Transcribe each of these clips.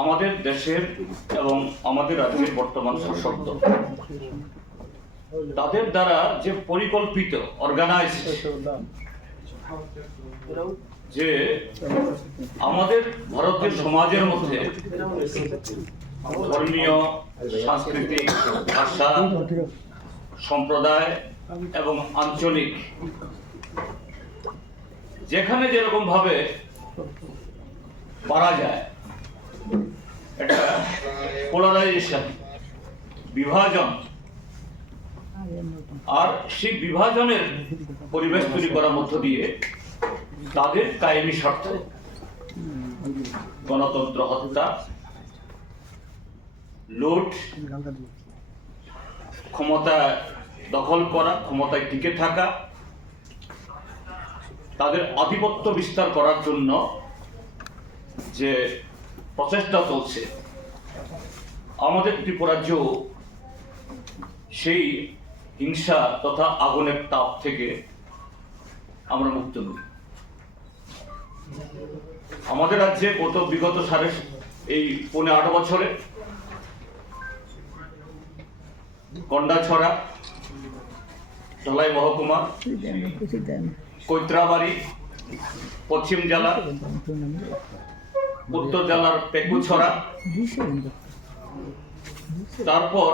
আমাদের দেশের এবং আমাদের রাজ্যের বর্তমান শাসক দল তাদের দ্বারা যে পরিকল্পিত অর্গানাইজড যে আমাদের ভারতীয় সমাজের মধ্যে ধর্মীয়, সাংস্কৃতিক, ভাষা, সম্প্রদায় এবং আঞ্চলিক যেখানে যেরকম ভাবে পারা যায় এটা পোলারাইজেশন, বিভাজন, আর সেই বিভাজনের পরিবেশ তৈরি করার মধ্য দিয়ে তাদের কায়েমি স্বার্থ গণতন্ত্র হত্যা, লুট, ক্ষমতা দখল করা, ক্ষমতায় টিকে থাকা, তাদের আধিপত্য বিস্তার করার জন্য যে প্রচেষ্টা চলছে, আমাদের ত্রিপুরাজ্য সেই হিংসা তথা আগুনের তাপ থেকে আমরা মুক্ত নই। আমাদের রাজ্যে বিগত এই 8 বছরে কন্ডাছড়া, ধলাই মহকুমা, কৈত্রাবাড়ি, পশ্চিম জেলা, উত্তর জেলার পেকুছড়া, তারপর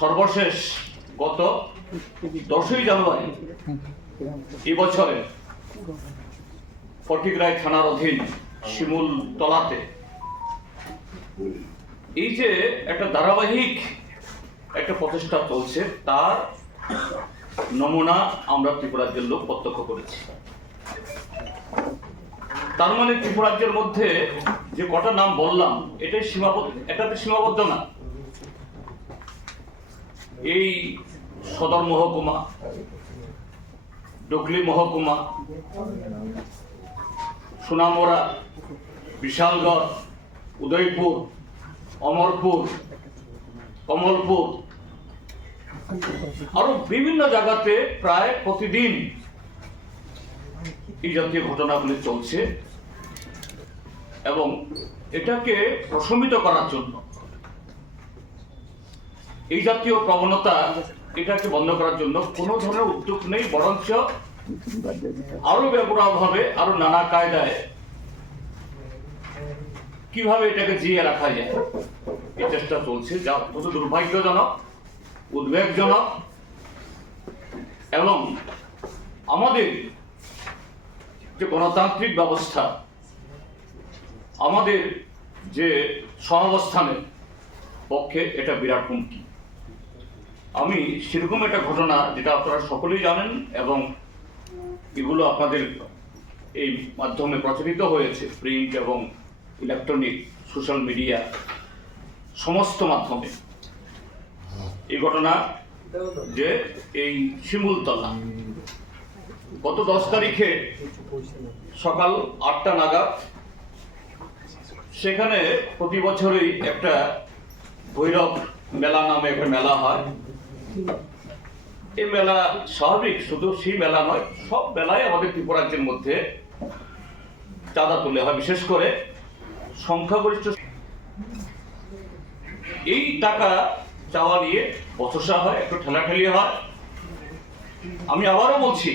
সর্বশেষ গত 10ই জানুয়ারি এবছরে ফটিকরায় থানার অধীন শিমুলতলাতে এই যে একটা ধারাবাহিক একটা প্রচেষ্টা চলছে, তার নমুনা আমরা ত্রিপুরাজ্যের লোক প্রত্যক্ষ করেছি। তার মানে ত্রিপুরাজ্যের মধ্যে যে কটা নাম বললাম এটাই এটাতে সীমাবদ্ধ না। এই সদর মহকুমা, ডুগলি মহকুমা, সোনামুড়া, বিশালগড়, উদয়পুর, অমরপুর, কমলপুর, আরো বিভিন্ন জায়গাতে প্রায় প্রতিদিন এই জাতীয় ঘটনাগুলি চলছে এবং এটাকে প্রশমিত করার জন্য, এই জাতীয় প্রবণতা এটাকে বন্ধ করার জন্য কোনো ধরনের উদ্যোগ নেই, বরঞ্চ আরো ব্যাপকভাবে আরো নানা কায়দায় কিভাবে এটাকে জিয়ে রাখা যায় এই চেষ্টা চলছে, যা অত্যন্ত দুর্ভাগ্যজনক, উদ্বেগজনক এবং আমাদের যে গণতান্ত্রিক ব্যবস্থা, আমাদের যে সহাবস্থানের পক্ষে এটা বিরাট হুমকি। আমি সেরকম একটা ঘটনা যেটা আপনারা সকলেই জানেন এবং এগুলো আপনাদের এই মাধ্যমে প্রচারিত হয়েছে, প্রিন্ট এবং ইলেকট্রনিক, সোশ্যাল মিডিয়া সমস্ত মাধ্যমে, এই ঘটনা যে এই শিমুলতলা গত 10 তারিখে সকাল 8টা নাগাদ সেখানে প্রতি বছরই একটা ভৈরব মেলা নামে একটা মেলা হয়। এই মেলা স্বাভাবিক, শুধু সেই মেলা নয়, সব মেলায় আমাদের ত্রিপুরাজ্যের মধ্যে চাঁদা তুলে হয়, বিশেষ করে সংখ্যাগরিষ্ঠ এই টাকা চাওয়া নিয়ে বচসা হয়, একটু ঠেলাঠেলি হয়। আমি আবারও বলছি,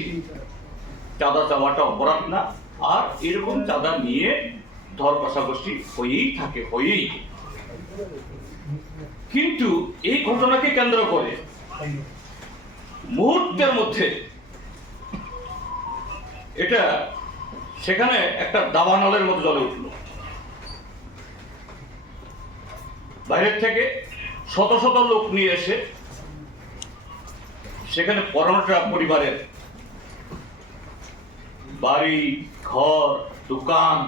চাঁদা চাওয়াটা অপরাধ না, আর এরকম চাঁদা নিয়ে ধর কষাকষি হয়েই থাকে, হয়েই। কিন্তু এই ঘটনাকে কেন্দ্র করে মুহূর্তের মধ্যে এটা সেখানে একটা দাবানলের মতো জ্বলে উঠল। বাইরের থেকে শত শত লোক নিয়ে এসে সেখানে 15টা পরিবারের বাড়ি, ঘর, দোকান,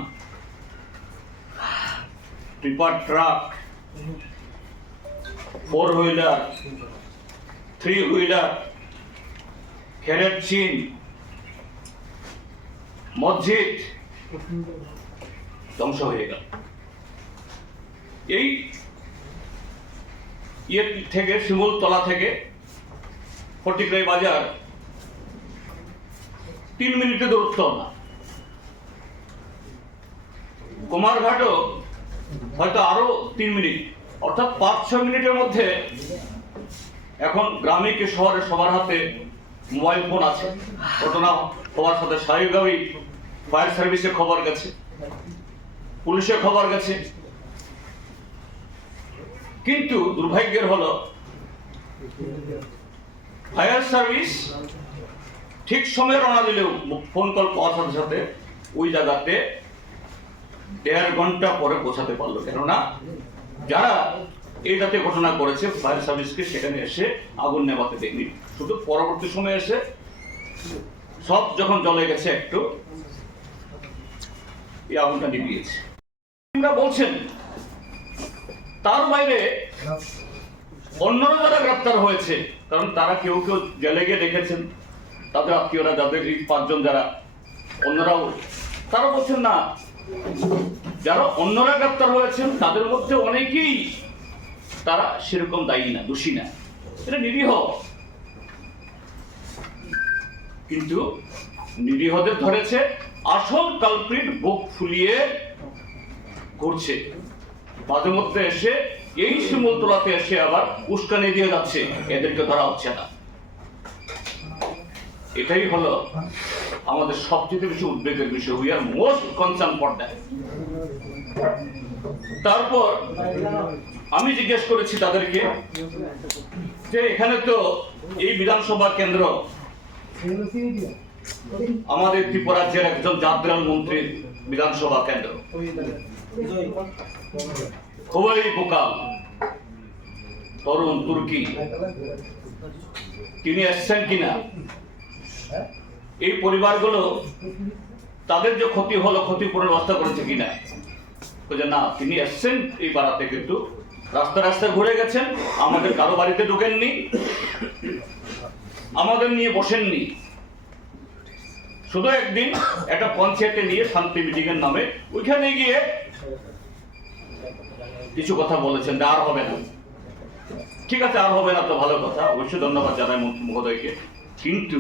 টিপার ট্রাক, 4 হুইলার, 3 হুইলার, খেরের চিন, মসজিদ ধ্বংস হয়ে গেল। এই থেকে শিমুলতলা থেকে ফটিকরাই বাজার 3 মিনিটের দূরত্ব না। কুমারঘাটও হয়তো আরো 3 মিনিট, অর্থাৎ 5-6 মিনিটের মধ্যে এখন গ্রামে কি শহরে সবার হাতে মোবাইল ফোন আছে। ঘটনা হওয়ার সাথে স্বাভাবিকভাবেই ফায়ার সার্ভিসে খবর গেছে, পুলিশে খবর গেছে। কিন্তু দুর্ভাগ্যের হলো ফায়ার সার্ভিস ঠিক সময়ে রওনা দিলেও ফোন কল পাওয়ার সাথে সাথে ওই জায়গাতে 1.5 ঘন্টা পরে পৌঁছাতে পারলো। কেননা যারা এই জাতীয় ঘটনা করেছে ফায়ার সার্ভিসকে সেখানে এসে আগুন নেভাতে দেয়নি, শুধু পরবর্তী সময়ে এসে সব যখন জ্বলে গেছে একটু এই আগুনটা নিভিয়েছে। বলছেন তার বাইরে অন্যরা যারা গ্রেপ্তার হয়েছে, কারণ তারা কেউ কেউ জেলে গিয়ে দেখেছেন তাদের আত্মীয়রা, যাদের এই 5 জন যারা অন্যরাও, তারা বলছেন না, যারা অন্যরা গ্রেপ্তার হয়েছেন তাদের মধ্যে অনেকেই তারা সেরকম দায়ী না, দোষী না, এটা নিরীহ। কিন্তু নিরীহদের ধরেছে, আসল কালপ্রিট বুক ফুলিয়ে ঘুরছে, মাঝে মধ্যে এসে এই শিমুলতলাতে এসে আবার উস্কানি দিয়ে যাচ্ছে, এদেরকে ধরা হচ্ছে না। এটাই হলো আমাদের সবচেয়ে বেশি উদ্বেগের বিষয়। We are most concern for that. তারপর আমি জিজ্ঞেস করেছি তাদেরকে যে এখানে তো এই বিধানসভা কেন্দ্র আমাদের ত্রিপুরা রাজ্যের একজন জাতীয় মন্ত্রীর বিধানসভা কেন্দ্র, খুবই বোকাল তরুণ তুর্কি, তিনি এসছেন কিনা, এই পরিবারগুলো তাদের যে ক্ষতি হলো ক্ষতিপূরণ ব্যবস্থা করেছে কিনা। না, তিনি এসছেন এই পাড়াতে, কিন্তু রাস্তা রাস্তায় ঘুরে গেছেন, আমাদের কারো বাড়িতে ঢোকেননি, আমাদের নিয়ে বসেননি। শুধু একদিন একটা পঞ্চায়েতে নিয়ে শান্তি মিটিং এর নামে ওইখানে গিয়ে কিছু কথা বলেছেন, আর হবে না। ঠিক আছে, আর হবে না তো ভালো কথা, অবশ্যই ধন্যবাদ জানাই মন্ত্রী মহোদয়কে। কিন্তু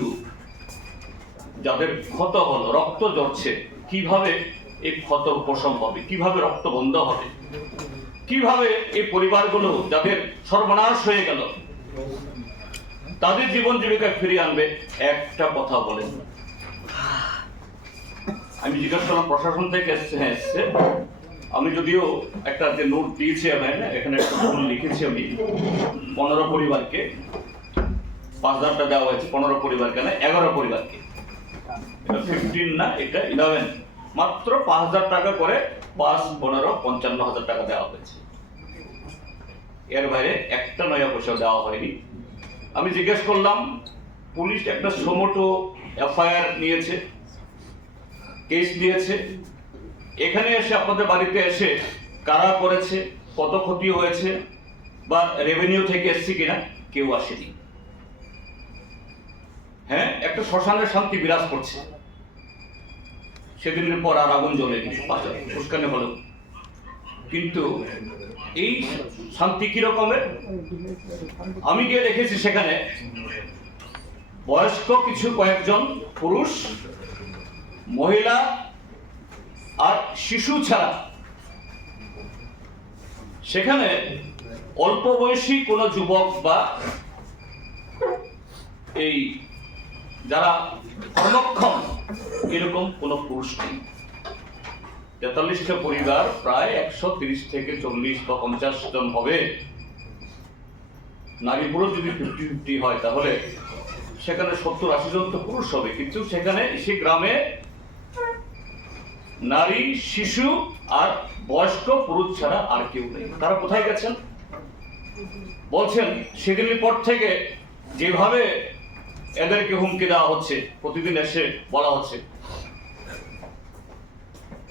যাদের ক্ষত হলো, রক্ত ঝরছে, কিভাবে এই ক্ষত উপশম হবে, কিভাবে রক্ত বন্ধ হবে, কিভাবে এই পরিবারগুলো যাদের সর্বনাশ হয়ে গেল তাদের জীবন জীবিকা ফিরিয়ে আনবে, একটা কথা বলেন। আমি জিজ্ঞাসা করলাম প্রশাসন থেকে এসছে, আমি যদিও একটা যে নোট দিয়েছি এখানে একটা ভুল লিখেছি, আমি 15 পরিবারকে 5,000 টাকা দেওয়া হয়েছে, 15 পরিবারকে না 11 পরিবারকে, এটা 15 না, এটা 11, মাত্র 5,000 টাকা করে 5, 15, 55,000 টাকা দেওয়া হয়েছে। এর বাইরে একটা নয়া পয়সা দেওয়া হয়নি। আমি জিজ্ঞেস করলাম, পুলিশ একটা সমোটো এফআইআর নিয়েছে, কেস নিয়েছে, এখানে এসে আপনাদের বাড়িতে এসে কারা করেছে, কত ক্ষতি হয়েছে বা রেভিনিউ থেকে এসছে কিনা, কেউ আসেনি। হ্যাঁ, একটা শ্মশানের শান্তি বিরাজ করছে, সেদিনের পর আর আগুন জ্বলেনি, উস্কানি হলো। কিন্তু এই শান্তি কি রকমের, আমি গিয়ে দেখেছি সেখানে বয়স্ক কিছু কয়েকজন পুরুষ, মহিলা আর শিশু ছাড়া সেখানে অল্প বয়সী কোন যুবক বা এই যারা কর্মক্ষম এরকম কোন পুরুষ নেই। 43টা পরিবার, প্রায় 130 থেকে 40 বা 50 জন হবে। নারী পুরুষ যদি 50-50 হয় তাহলে সেখানে 70-80 জন তো পুরুষ হবে, কিন্তু সেখানে সে গ্রামে নারী, শিশু আর বয়স্ক পুরুষ ছাড়া আর কেউ নেই। তারা কোথায় গেছেন? বলছেন সেদিনের পর থেকে যেভাবে এদেরকে হুমকি দেওয়া হচ্ছে, প্রতিদিন এসে বলা হচ্ছে,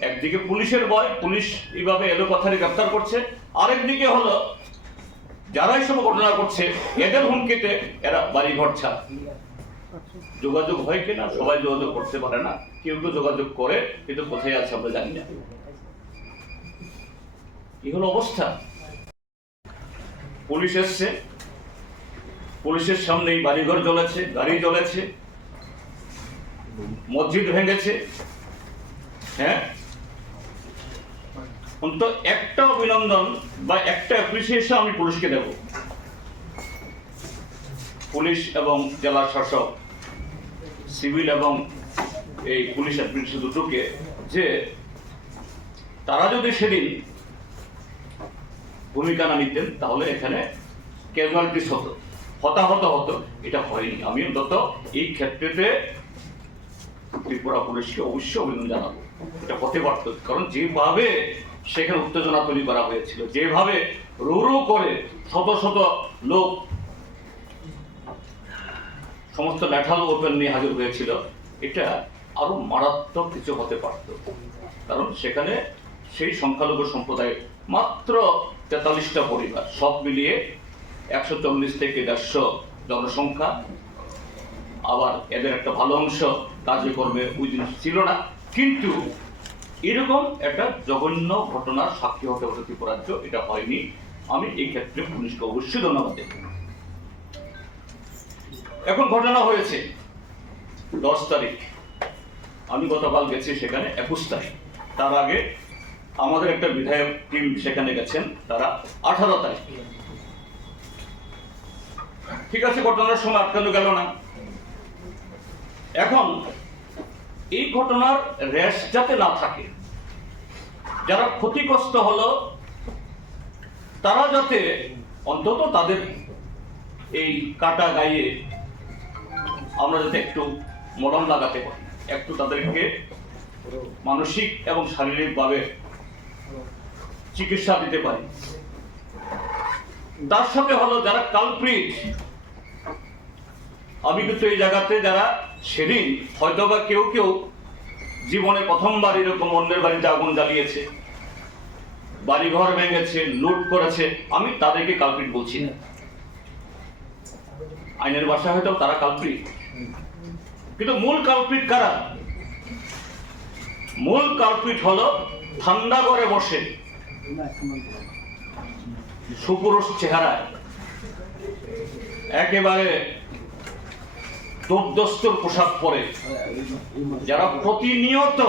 একদিকে পুলিশের ভয়, পুলিশ এইভাবে এলো কথারে গ্রেফতার করছে, আরেকদিকে হলো যারা এইসব ঘটনা করছে এদের হুমকিতে এরা বাড়িঘর ছাড়। যোগাযোগ হয় কিনা, সবাই যোগাযোগ করতে পারে না, কেউ কেউ যোগাযোগ করে কিন্তু কোথায় আছে আমরা জানি না। এই হলো অবস্থা। পুলিশ এসছে, পুলিশের সামনেই বাড়িঘর জ্বলেছে, গাড়ি জ্বলেছে, মসজিদ ভেঙেছে। হ্যাঁ, অন্তত একটা অভিনন্দন বা একটা অ্যাপ্রিসিয়েশন আমি পুলিশকে দেব, পুলিশ এবং জেলা শাসক, সিভিল এবং এই পুলিশ অ্যাডমিনিস্ট্রেশন দুটোকে, যে তারা যদি সেদিন ভূমিকা না নিতেন তাহলে এখানে ক্যাজুয়ালিটিস হতো, হতাহত হতো। এটা হয়নি। আমি অন্তত এই ক্ষেত্রেতে ত্রিপুরা পুলিশকে অবশ্যই অভিনন্দন জানাবো। এটা হতে পারত, কারণ যেভাবে সেখানে উত্তেজনা তৈরি করা হয়েছিল, যেভাবে রো রো করে শত শত লোক সমস্ত ল্যাঠাল ওপেন নিয়ে হাজির হয়েছিল, এটা আরো মারাত্মক কিছু হতে পারত। কারণ সেখানে সেই সংখ্যালঘু সম্প্রদায়ের মাত্র 43টা পরিবার, সব মিলিয়ে 140 থেকে 150 জনসংখ্যা। আবার এদের একটা ভালো অংশ কার্যক্রমে ওই দিন ছিল না, কিন্তু এরকম একটা জঘন্য ঘটনার সাক্ষী হতে হতে ত্রিপুরাজ্য এটা হয়নি। আমি এই ক্ষেত্রে পুলিশকে অবশ্যই ধন্যবাদ দেব। এখন ঘটনা হয়েছে 10 তারিখ, আমি গতকাল গেছি সেখানে 21 তারিখ। তার আগে আমাদের একটা বিধায়ক টিম সেখানে গেছেন, তারা 18 তারিখ। ঠিক আছে, ঘটনার সময় আটকানো গেল না। এখন এই ঘটনার রেশ যাতে না থাকে, যারা ক্ষতিগ্রস্ত হলো তারা যাতে অন্তত তাদের এই কাটা গায়ে আমরা যাতে একটু মলম লাগাতে পারি, একটু তাদেরকে মানসিক এবং শারীরিকভাবে চিকিৎসা দিতে পারি। তার সাথে হলো যারা কালপ্রিট, আমি কিন্তু এই জায়গাতে যারা সেদিন হয়তোবা কেউ কেউ জীবনে প্রথমবার এরকম অন্যের বাড়িতে আগুন জ্বালিয়েছে, বাড়িঘর ভেঙেছে, লুট করেছে, আমি তাদেরকে কালপ্রিট বলছি না। আইনের ভাষায় হয়তো তারা কালপ্রিট, কিন্তু মূল কালপ্রিট কারা? মূল কালপ্রিট হলো ঠান্ডা ঘরে বসে সুপুরুষ চেহারায় একেবারে দুর্দস্তর পোশাক পরে যারা প্রতিনিয়ত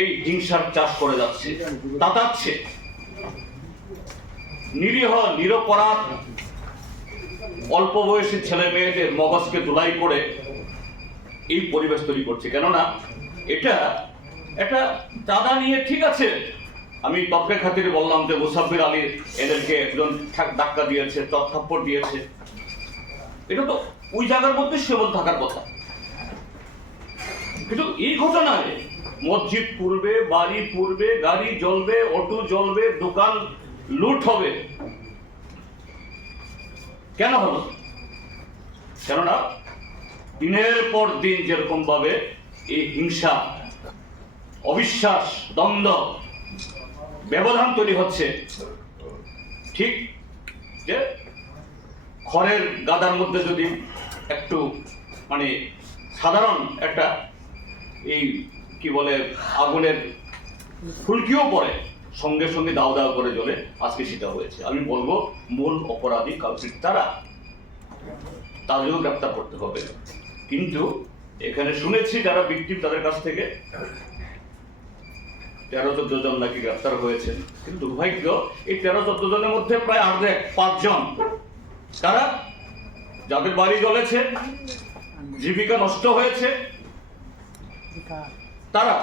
এই হিংসার চাষ করে যাচ্ছে, তাতাচ্ছে নিরীহ নিরপরাধ অল্প বয়সী ছেলে মেয়েদের মগজকে ধুলাই করে এই পরিবেশ তৈরি করছে। কেননা এটা একটা চাঁদা নিয়ে, ঠিক আছে, আমি তর্কের খাতিরে বললাম যে মুসাফির আলীর এদেরকে একজন ধাক্কা দিয়েছে, থাপ্পড় দিয়েছে, এটা তো ওই জায়গার মধ্যে সীমাবদ্ধ থাকার কথা। কিন্তু এই ঘটনায় মসজিদ পুড়বে, বাড়ি পুড়বে, গাড়ি জ্বলবে, অটো জ্বলবে, দোকান লুট হবে, কেন হলো? কেননা দিনের পর দিন যেরকম ভাবে এই হিংসা, অবিশ্বাস, দ্বন্দ্ব, ব্যবধান তৈরি হচ্ছে, ঠিক যে খড়ের গাদার মধ্যে যদি একটু মানে সাধারণ একটা এই কি বলে আগুনের ফুলকিও পড়ে, সঙ্গে সঙ্গে দাও দাও করে জ্বলে, আজকে সেটা হয়েছে। আমি বলবো মূল অপরাধী কালপ্রিট তারা, তাদেরও গ্রেপ্তার করতে হবে। কিন্তু এখানে শুনেছি যারা ভিকটিম তাদের কাছ থেকে 13-14 জন নাকি গ্রেপ্তার হয়েছেন, কিন্তু দুর্ভাগ্য এই 13-14 জনের মধ্যে প্রায় 5 জন তারা যাদের বাড়ি জ্বলেছে, জীবিকা নষ্ট হয়েছে, তারা,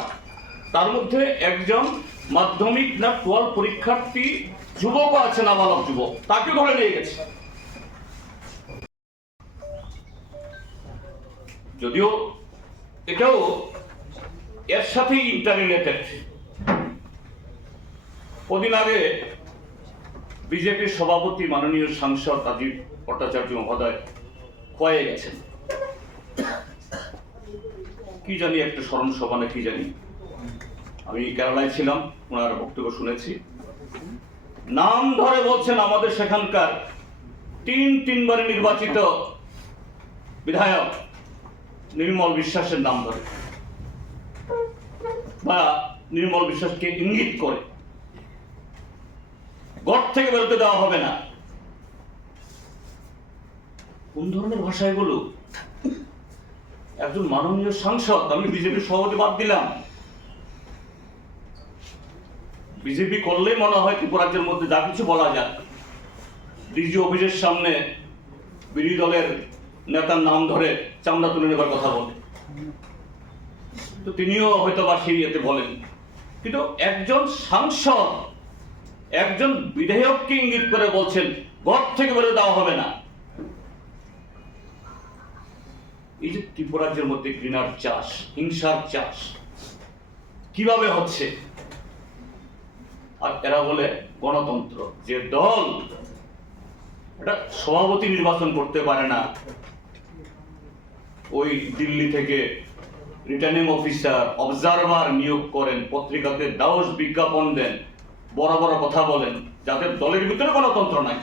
তার মধ্যে একজন মাধ্যমিক না 12 পরীক্ষার্থী যুবক আছে, নাবালক যুবক, তাকে ধরে নিয়ে গেছে। যদিও এটাও এর সাথে ইন্টাররিলেটেড। কদিন আগে বিজেপির সভাপতি মাননীয় সাংসদ রাজীব ভট্টাচার্য মহোদয় খোয়াই গেছেন, কি জানি একটা স্মরণ সভা না কি জানি, আমি কেরালায় ছিলাম, ওনার বক্তব্য শুনেছি। নাম ধরে বলছেন আমাদের সেখানকার 3 বারে নির্বাচিত বিধায়ক নির্মল বিশ্বাসের নাম ধরে, বা নির্মল বিশ্বাসকে ইঙ্গিত করে ঘর থেকে বেরোতে দেওয়া হবে না। কোন ধরনের ভাষা এগুলো? একজন মাননীয় সাংসদ, আমি বিজেপির সভাপতি বাদ দিলাম, বিজেপি করলেই মনে হয় ত্রিপুরাজ্যের মধ্যে যা কিছু বলা যায়, ডিজি অফিসের সামনে বিরোধী দলের নেতার নাম ধরে চামড়া তুলে নেবার কথা বলে, তো তিনিও হয়তো বা সেই ইয়েতে বলেন। কিন্তু একজন সাংসদ, একজন বিধায়ককে ইঙ্গিত করে বলছেন ঘর থেকে বেরোতে দেওয়া হবে না। এই যে ত্রিপুরাজ্যের মধ্যে ঘৃণার চাষ, হিংসার চাষ কিভাবে হচ্ছে, আর এরা বলে গণতন্ত্র। যে দল এটা সভাপতি নির্বাচন করতে পারে না, ওই দিল্লি থেকে রিটার্নিং অফিসার, অবজারভার নিয়োগ করেন, পত্রিকাতে দাওস বিজ্ঞাপন দেন, বড় বড় কথা বলেন, যাদের দলের ভিতরে গণতন্ত্র নাই,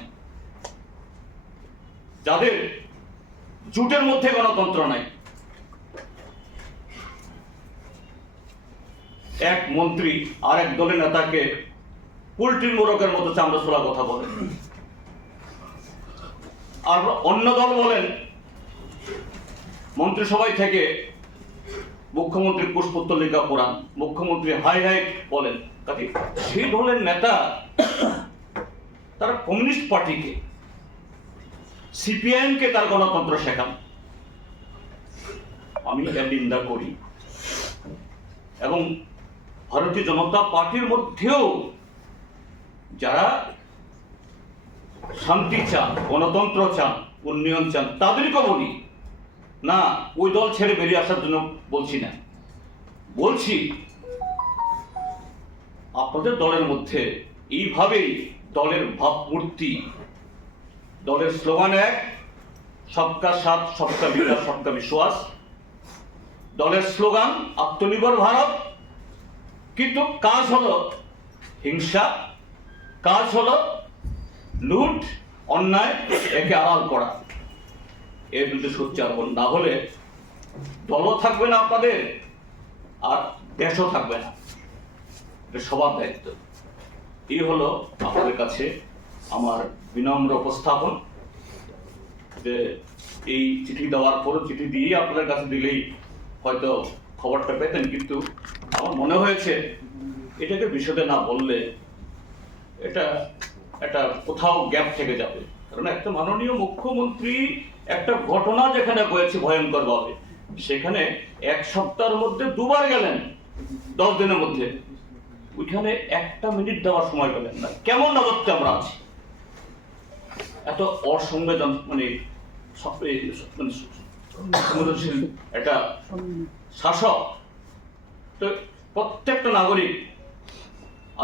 যাদের জোটের মধ্যে গণতন্ত্র নাই। এক মন্ত্রী আর এক দলের নেতাকে পোল্ট্রির মোরগের মতো চামড়া ছোলা কথা বলেন, আর অন্য দল বলেন মন্ত্রিসভায় থেকে মুখ্যমন্ত্রী পুষ্পোত্তলিকা পুরাণ, মুখ্যমন্ত্রী হাই হাই বলেন। কাজে সেই দলের নেতা তারা কমিউনিস্ট পার্টিকে, সিপিআইএম কে তার গণতন্ত্র শেখান। আমি এর নিন্দা করি, এবং ভারতীয় জনতা পার্টির মধ্যেও যারা শান্তি চান, গণতন্ত্র চান, উন্নয়ন চান, তাদেরকে বলি না, ওই দল ছেড়ে বেরিয়ে আসার জন্য বলছি না, বলছি আপনাদের দলের মধ্যে এইভাবেই দলের ভাবমূর্তি, দলের স্লোগান এক, সবকা সাথ, সবকা বিকাশ, সবকা বিশ্বাস, দলের স্লোগান আত্মনির্ভর ভারত, কিন্তু কাজ হলো হিংসা, কাজ হলো লুট, অন্যায়, একে আড়াল করা। এর বিরুদ্ধে সোচ্চার হন, না হলে দলও থাকবে না আপনাদের, আর দেশও থাকবে না। এটা সবার দায়িত্ব। এই হলো আপনাদের কাছে আমার বিনম্র উপস্থাপন, যে এই চিঠি দেওয়ার পরও চিঠি দিয়ে আপনাদের কাছে দিলেই হয়তো খবরটা পেতেন, কিন্তু আমার মনে হয়েছে এটাকে বিশদে না বললে এটা একটা কোথাও গ্যাপ থেকে যাবে। কারণ একটা মাননীয় মুখ্যমন্ত্রী একটা ঘটনা যেখানে হয়েছে ভয়ঙ্কর ভাবে, সেখানে এক সপ্তাহের মধ্যে দুবার গেলেন, 10 দিনের মধ্যে, ওইখানে একটা মিনিট দেওয়ার সময় পেলেন না। কেমন নজরতে আমরা আছি, এত অসংবেদন মানে সংবেদনশীল একটা শাসক। তো প্রত্যেকটা নাগরিক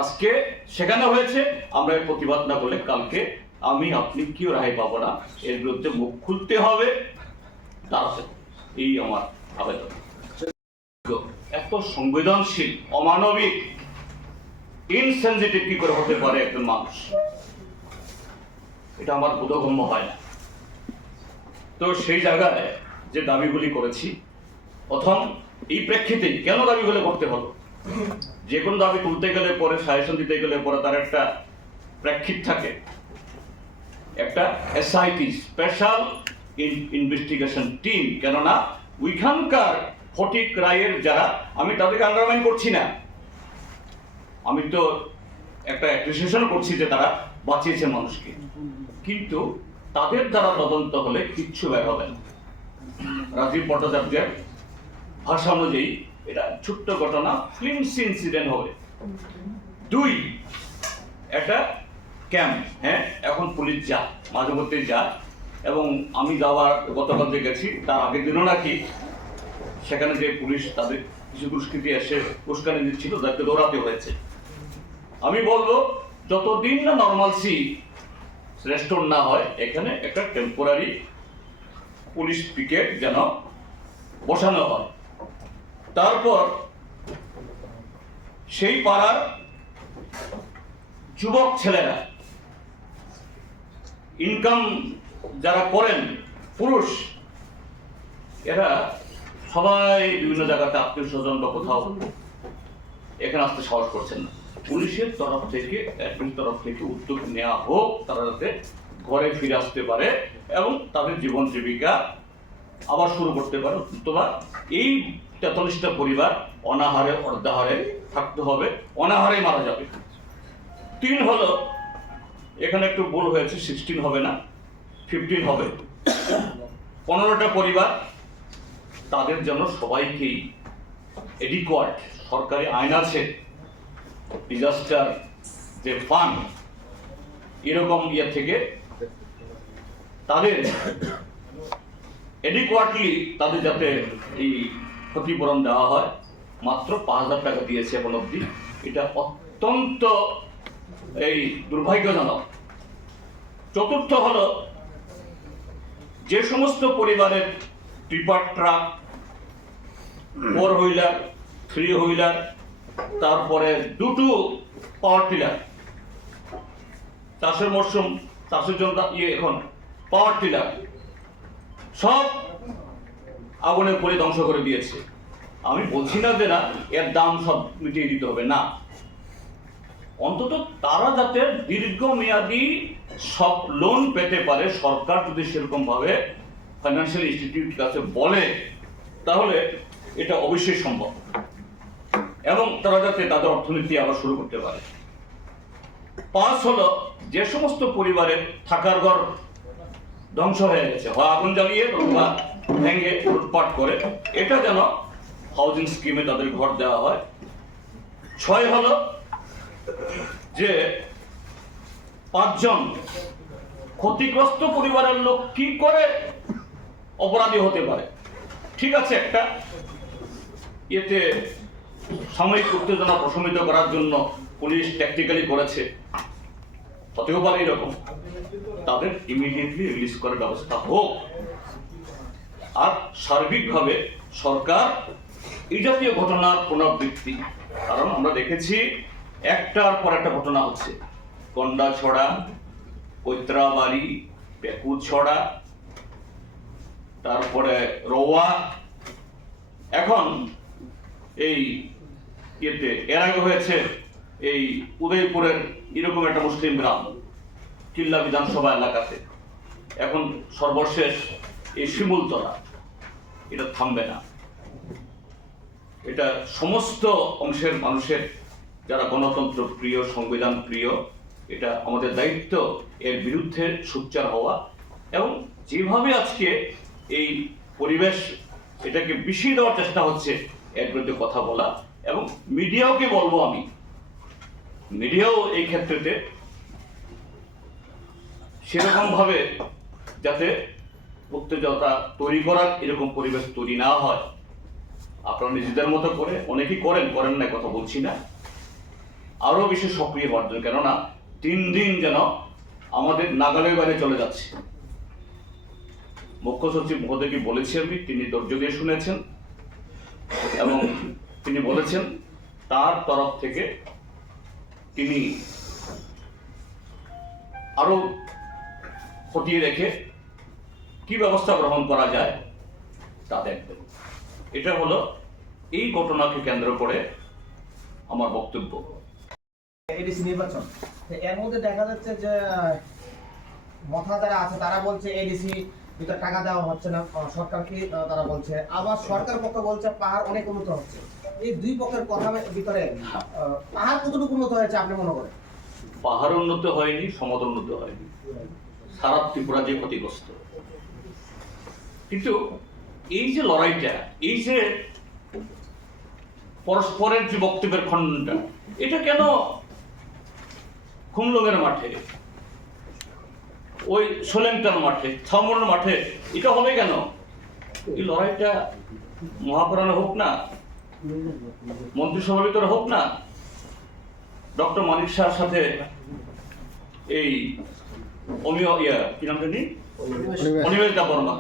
আজকে সেখানে হয়েছে, আমরা এর প্রতিবাদ না করলে কালকে আমি আপনি কেউ রেহাই পাবো না, এর বিরুদ্ধে মুখ খুলতে হবে। তার এই আমার আবেদন। এত সংবেদনশীল, অমানবিক, ইনসেনসিটিভ কি করে হতে পারে একজন মানুষ, এটা আমার বোধগম্য হয় না। তো সেই জায়গায় যে দাবিগুলি করেছি, প্রথম এই প্রেক্ষিতে কেন দাবিগুলো করতে হলো, যে কোনো দাবি তুলতে গেলে পরে, সাজেশন দিতে গেলে পরে তার একটা প্রেক্ষিত থাকে, একটা এসআইটি, স্পেশাল ইনভেস্টিগেশন টিম। কেননা ওইখানকার ফটিক রায়ের যারা, আমি তাদেরকে আন্ডারমাইন করছি না, আমি তো একটা অ্যাপ্রিসিয়েশন করছি যে তারা বাঁচিয়েছে মানুষকে, কিন্তু তাদের দ্বারা তদন্ত হলে কিচ্ছু বের হবে না। রাজীব ভট্টাচার্যের ভাষা অনুযায়ী এটা ছোট্ট ঘটনা, ফিল্মস ইনসিডেন্ট হবে। 2, একটা ক্যাম্প, হ্যাঁ এখন পুলিশ যায়, মাঝে মধ্যে যায়, এবং আমি যাওয়ার গতকাল যে গেছি তার আগের দিনও নাকি সেখানে যে পুলিশ তাদের কিছু দুষ্কৃতী এসে উস্কানি দিচ্ছিল, তাদেরকে দৌড়াতে হয়েছে। আমি বলবো যতদিন না নর্মালসি রেস্টোর না হয়, এখানে একটা টেম্পোরারি পুলিশ পিকেট যেন বসানো হয়। তারপর সেই পাড়ার যুবক ছেলেরা, ইনকাম যারা করেন পুরুষ, এরা সবাই বিভিন্ন জায়গাতে আত্মীয় স্বজন বা কোথাও এখানে আসতে সাহস করছেন না। পুলিশের তরফ থেকে, অ্যাডমিনের তরফ থেকে উদ্যোগ নেওয়া হোক, তারা যাতে ঘরে ফিরে আসতে পারে এবং তাদের জীবন জীবিকা আবার শুরু করতে পারে। অথবা এই 43টা পরিবার অনাহারে, অর্ধাহারে থাকতে হবে, অনাহারে মারা যাবে। 3 হলো, এখানে একটু ভুল হয়েছে, 16 হবে না, 15 হবে। 15টা পরিবার, তাদের জন্য সবাইকেই এডিকুয়েট সরকারি আইন আছে, ডিজাস্টার যে ফান্ড এরকম থেকে তাদের এডিকুয়েটলি তাদের যাতে এই ক্ষতিপূরণ দেওয়া হয়। মাত্র 5,000 টাকা দিয়েছে এখন অবধি। এটা অত্যন্ত এই দুর্ভাগ্যজনক। চতুর্থ হলো, যে সমস্ত পরিবারের টিপার ট্রাক, 4 হুইলার, 3 হুইলার, তারপরে 2টো পাওয়ার টিলার, চাষের মরশুম, চাষের জন্য এখন পাওয়ার টিলার সব আগুনে পড়ে ধ্বংস করে দিয়েছে। আমি বলছি না যে না এর দাম সব মিটিয়ে দিতে হবে, না, অন্তত তারা যাতে দীর্ঘমেয়াদী সব লোন পেতে পারে, সরকার যদি সেরকম ভাবে ফাইন্যান্সিয়াল ইনস্টিটিউট কাছে বলে তাহলে এটা অবশ্যই সম্ভব, এবং তারা যাতে তাদের অর্থনীতি আবার শুরু করতে পারে। 5 হলো, যে সমস্ত পরিবারের থাকার ঘর ধ্বংস হয়ে গেছে, হয় আগুন জ্বালিয়ে অথবা ভেঙে লুটপাট করে, এটা যেন হাউজিং স্কিমে তাদের ঘর দেওয়া হয়। 6 হলো, যে 5 জন ক্ষতিগ্রস্ত পরিবারের লোক কি করে অপরাধী হতে পারে। ঠিক আছে, একটা এতে সাময়িক উত্তেজনা প্রশমিত করার জন্য পুলিশ ট্যাকটিক্যালি করেছে, হতেও পারে এরকম, তাদের ইমিডিয়েটলি রিলিজ করার ব্যবস্থা হোক। আর সার্বিকভাবে সরকার এই জাতীয় ঘটনার পুনরাবৃত্তি, কারণ আমরা দেখেছি একটার পর একটা ঘটনা হচ্ছে, কন্ডাছড়া, কৈত্রাবাড়ি, পেকুরছড়া, তারপরে রোয়া, এখন এই এর আগে হয়েছে এই উদয়পুরের এরকম একটা মুসলিম গ্রাম কিল্লা বিধানসভা এলাকাতে, এখন সর্বশেষ এই শিমুলতলা। এটা থামবে না, এটা সমস্ত অংশের মানুষের যারা গণতন্ত্র প্রিয়, সংবিধান প্রিয়, এটা আমাদের দায়িত্ব এর বিরুদ্ধে সোচ্চার হওয়া, এবং যেভাবে আজকে এই পরিবেশ এটাকে বিষিয়ে দেওয়ার চেষ্টা হচ্ছে এর বিরুদ্ধে কথা বলা, এবং মিডিয়াওকে বলবো আমি, মিডিয়াও এই ক্ষেত্রেতে সেরকম ভাবে যাতে উত্তেজনা তৈরি করার এরকম পরিবেশ তৈরি না হয়। আপনারা নিজেদের মতো করে, অনেকেই করেন না, কথা বলছি না, আরো বেশি সক্রিয় হওয়ার জন্য, কেননা 3 দিন যেন আমাদের নাগালের বাইরে চলে যাচ্ছে। মুখ্য সচিব মহোদয়কে বলেছি আমি, তিনি ধৈর্য দিয়ে শুনেছেন, এবং তিনি বলেছেন তার তরফ থেকে তিনি আরো খতিয়ে রেখে কি ব্যবস্থা গ্রহণ করা যায় তা দেখবেন। এটা হলো এই ঘটনাকে কেন্দ্র করে আমার বক্তব্য। এডিসি নির্বাচন, এর মধ্যে দেখা যাচ্ছে যে মথা যারা আছে তারা বলছে এডিসি ভিতরে টাকা দেওয়া হচ্ছে না সরকারকে, তারা বলছে, আবার সরকার পক্ষ বলছে পাহাড় অনেক উন্নত হচ্ছে। এই দুই পক্ষের কথা ভিতরে পাহাড় কতটুকু উন্নত হয়েছে আপনি মনে করেন? পাহাড় উন্নত হয়নি, সমতল উন্নত হয়নি, সারা ত্রিপুরা যে ক্ষতিগ্রস্ত। কিন্তু এই যে লড়াইটা, এই যে পরস্পরের যে বক্তব্যের খণ্ডনটা, এটা কেন খুমলুঙের মাঠে, ওই সোলেংটার মাঠে, ছামনের মাঠে এটা হবে কেন? এই লড়াইটা মহাপুরাণে হোক না, মন্ত্রিসভার ভিতরে হোক না, ডক্টর মানিক শাহর সাথে এই কি নাম জানি, অনিমেষ বর্মা,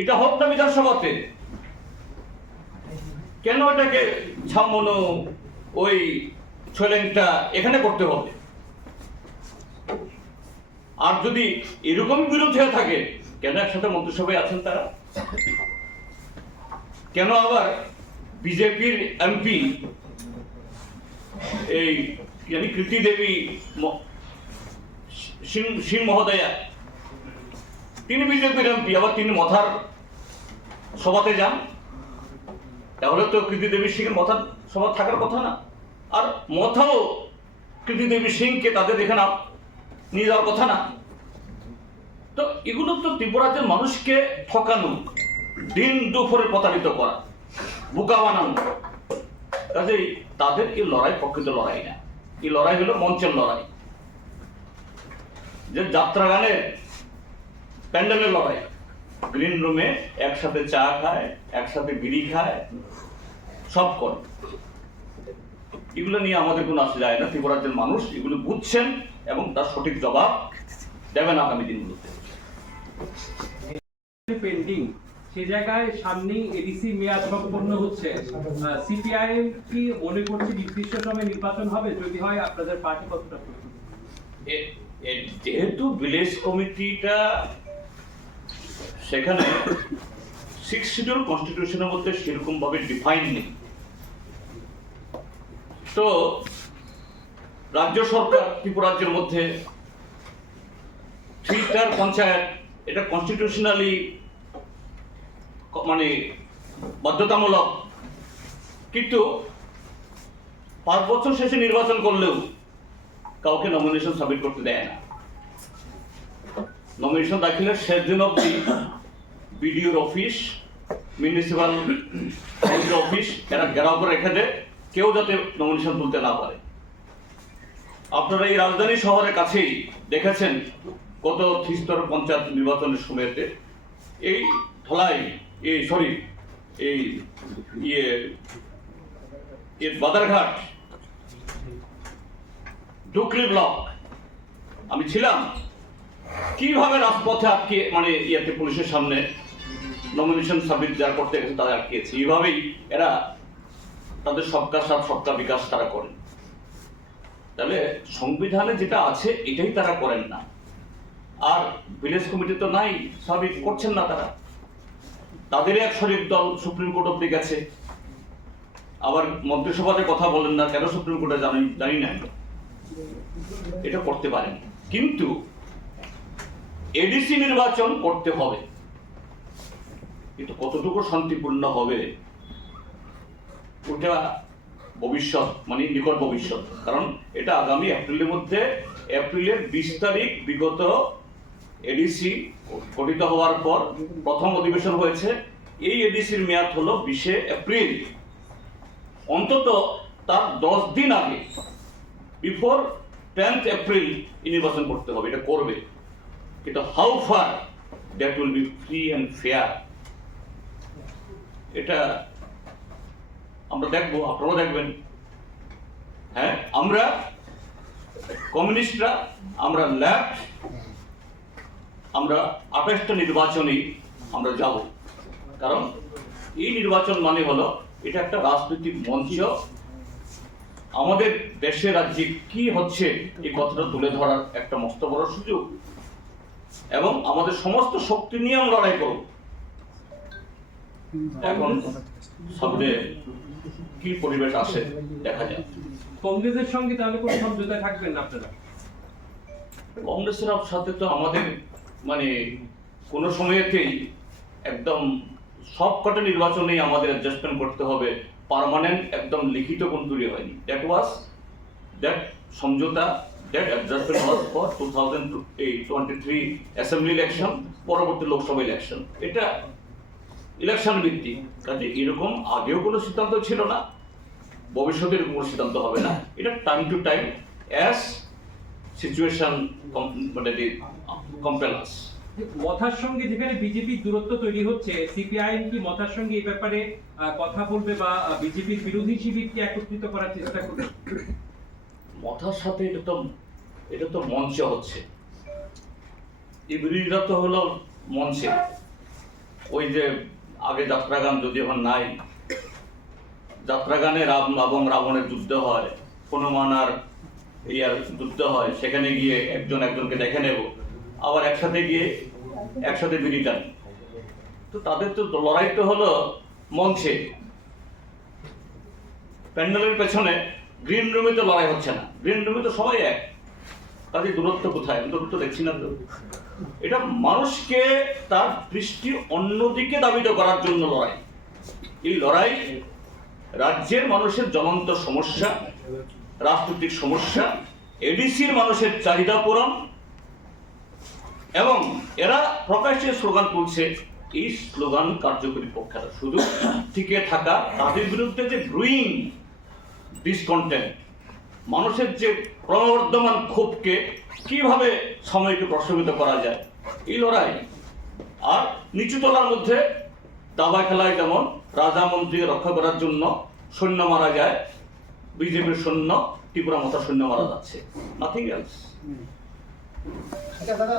এটা হোক না বিধানসভাতে। কেন এটাকে ছামনো ওই ছোলেংটা এখানে করতে হবে? আর যদি এরকম বিরোধ হয়ে থাকে, কেন একসাথে মন্ত্রিসভায় আছেন তারা? কেন আবার বিজেপির এমপি এই কৃতি দেবী সিং মহোদয়া, তিনি বিজেপির এমপি, আবার তিনি মথার সভাতে যান? তাহলে তো কৃতি দেবী সিং এর মথার সভা থাকার কথা না। আর মথাও কৃতিদেবী সিংকে তাদের এখানে নিয়ে যাওয়ার কথা না? তো এগুলো তো ত্রিপুরাজ্যের মানুষকে ঠকানো, দিন দুপুরে প্রতারিত করা, বোকা বানানো। কাজেই তাদের এই লড়াই প্রকৃত লড়াই না, এই লড়াই হলো মঞ্চের লড়াই, যে যাত্রা গানের প্যান্ডেলের লড়াই। গ্রিন রুমে একসাথে চা খায়, একসাথে বিড়ি খায়, সব করে। এগুলো নিয়ে আমাদের কোনো আসে যায় না। ত্রিপুরাজ্যের মানুষ এগুলো বুঝছেন এবং তার সঠিক জবাব দেবেন আগামী দিনগুলোতে। পেন্ডিং সে জায়গায় সামনেই এডিসি মেয়াদ সম্পন্ন হচ্ছে, সিপিআইএম কি মনে করছে নির্দিষ্ট সময়ে নির্বাচন হবে? যদি হয় আপনাদের পার্টি কতটা প্রস্তুত? যেহেতু ভিলেজ কমিটিটা সেখানে 6 শিডিউল কনস্টিটিউশনের মধ্যে সেরকম ভাবে ডিফাইন নেই, তো রাজ্য সরকার ত্রিপুরাজ্যের মধ্যে 3টার পঞ্চায়েত, এটা কনস্টিটিউশনালি মানে বাধ্যতামূলক, কিন্তু 5 বছর শেষে নির্বাচন করলেও কাউকে নমিনেশন সাবমিট করতে দেয় না। নমিনেশন দাখিলের শেষ দিন অবধি বিডিওর অফিস, মিউনিসিপাল অফিস এরা ঘেরাও করে রেখে দেয়, কেউ যাতে নমিনেশন তুলতে না পারে। আপনারা এই রাজধানী শহরের কাছেই দেখেছেন গত 3স্তর পঞ্চায়েত নির্বাচনের সময়তে এই ধলাই বাদারঘাট ডুকলি ব্লক আমি ছিলাম, কিভাবে রাজপথে আটকে মানে পুলিশের সামনে নমিনেশন সাবমিট যারা করতে গেছে তারা আটকেছে। এইভাবেই এরা তাদের সবকা সাথ সবকা বিকাশ তারা করেন। তাহলে সংবিধানে যেটা আছে এটাই তারা করেন না, আর ভিলেজ কমিটি তো নাই, সাবমিট করছেন না তারা। তাদের এক শরিক দল সুপ্রিম কোর্ট অব্দি গেছে, আবার মন্ত্রিসভাতে কথা বলেন না, কেন সুপ্রিম কোর্টে জানি না, এটা করতে পারেন। কিন্তু এডিসি নির্বাচন করতে হবে, কিন্তু কতটুকু শান্তিপূর্ণ হবে ওটা ভবিষ্যৎ, মানে নিকট ভবিষ্যৎ। কারণ এটা আগামী এপ্রিলের মধ্যে, এপ্রিলের 20 তারিখ বিগত এডিসি গঠিত হওয়ার পর প্রথম অধিবেশন হয়েছে। এই এডিসির মেয়াদ হলো 20 এপ্রিল। অন্তত তার 10 দিন আগে, বিফোর 10th এপ্রিল নির্বাচন করতে হবে, এটা করবে। কিন্তু how far that will be free and fair, এটা আমরা দেখবো, আপনারাও দেখবেন। হ্যাঁ, আমরা কমিউনিস্টরা, আমরা লেফট, আমরা 28টা নির্বাচনেই আমরা যাব। কারণ এই নির্বাচন মানে হলো এটা একটা রাজনৈতিক মঞ্চ, আমাদের দেশে রাজ্যে কি হচ্ছে এই কথাটা তুলে ধরার একটা মস্ত বড় সুযোগ, এবং আমাদের সমস্ত শক্তি নিয়ে আমরা লড়াই করব। এখন সামনে কি পরিবেশ আসে দেখা যায়। কংগ্রেসের সঙ্গে তাহলে কোনো সমঝোতায় থাকবেন না আপনারা? কংগ্রেসের সাথে তো আমাদের মানে কোনো সময়েতেই একদম সব কটা নির্বাচনেই আমাদের অ্যাডজাস্টমেন্ট করতে হবে, পার্মানেন্ট একদম লিখিত কোন তৈরি হয়নি। দ্যাট সমঝোতা, that adjustment was for 2023 assembly election, পরবর্তী লোকসভা ইলেকশন। এটা ইলেকশন ভিত্তিক, কাজে এরকম আগেও কোনো সিদ্ধান্ত ছিল না, ভবিষ্যতে এরকম কোনো সিদ্ধান্ত হবে না। এটা time to time as situation compels. মথার সঙ্গে যেখানে বিজেপির দূরত্ব তৈরি হচ্ছে, সিপিআইএম কি মথার সঙ্গে এই ব্যাপারে কথা বলবে বা বিজেপির বিরোধী শিবিরকে একত্রিত করার চেষ্টা করবে? মথার সাথে এটা তো মঞ্চে হচ্ছে, এই বিরোধীরা তো হলো মঞ্চে। ওই যে আগে যাত্রাগান যদি এখন নাই, যাত্রাগানে রাম এবং রাবণের যুদ্ধ হয়, হনুমান আর ইয়ার যুদ্ধ হয়, সেখানে গিয়ে একজন একজনকে দেখে নেব, আবার একসাথে গিয়ে একসাথে বিড়ি টান। তো তাদের তো লড়াই তো হলো মঞ্চে, প্যান্ডেলের পেছনে। গ্রিন রুমে তো লড়াই হচ্ছে না, গ্রিন রুমে তো সবাই এক, কাজে দূরত্ব কোথায়? দূরত্ব দেখছি না তো। এটা মানুষকে তার দৃষ্টি অন্যদিকে ধাবিত করার জন্য লড়াই। এই লড়াই রাজ্যের মানুষের জ্বলন্ত সমস্যা, রাজনৈতিক সমস্যা, এডিসির মানুষের চাহিদা পূরণ, এবং এরা প্রকাশ্যে স্লোগান তুলছে। এই স্লোগান কার্যকরী পক্ষে না, শুধু টিকে থাকা, তাদের বিরুদ্ধে যে গ্রোয়িং ডিসকন্টেন্ট, মানুষের যে ক্রমবর্ধমান ক্ষোভকে কিভাবে সময়কে প্রশমিত করা যায়, এই লড়াই। আর নিচু তলার মধ্যে দাবা খেলায় যেমন রাজা মন্ত্রীকে রক্ষা করার জন্য সৈন্য মারা যায়, বিজেপির সৈন্য ত্রিপুরা মতো সৈন্য মারা যাচ্ছে, নাথিং এলস। আচ্ছা দাদা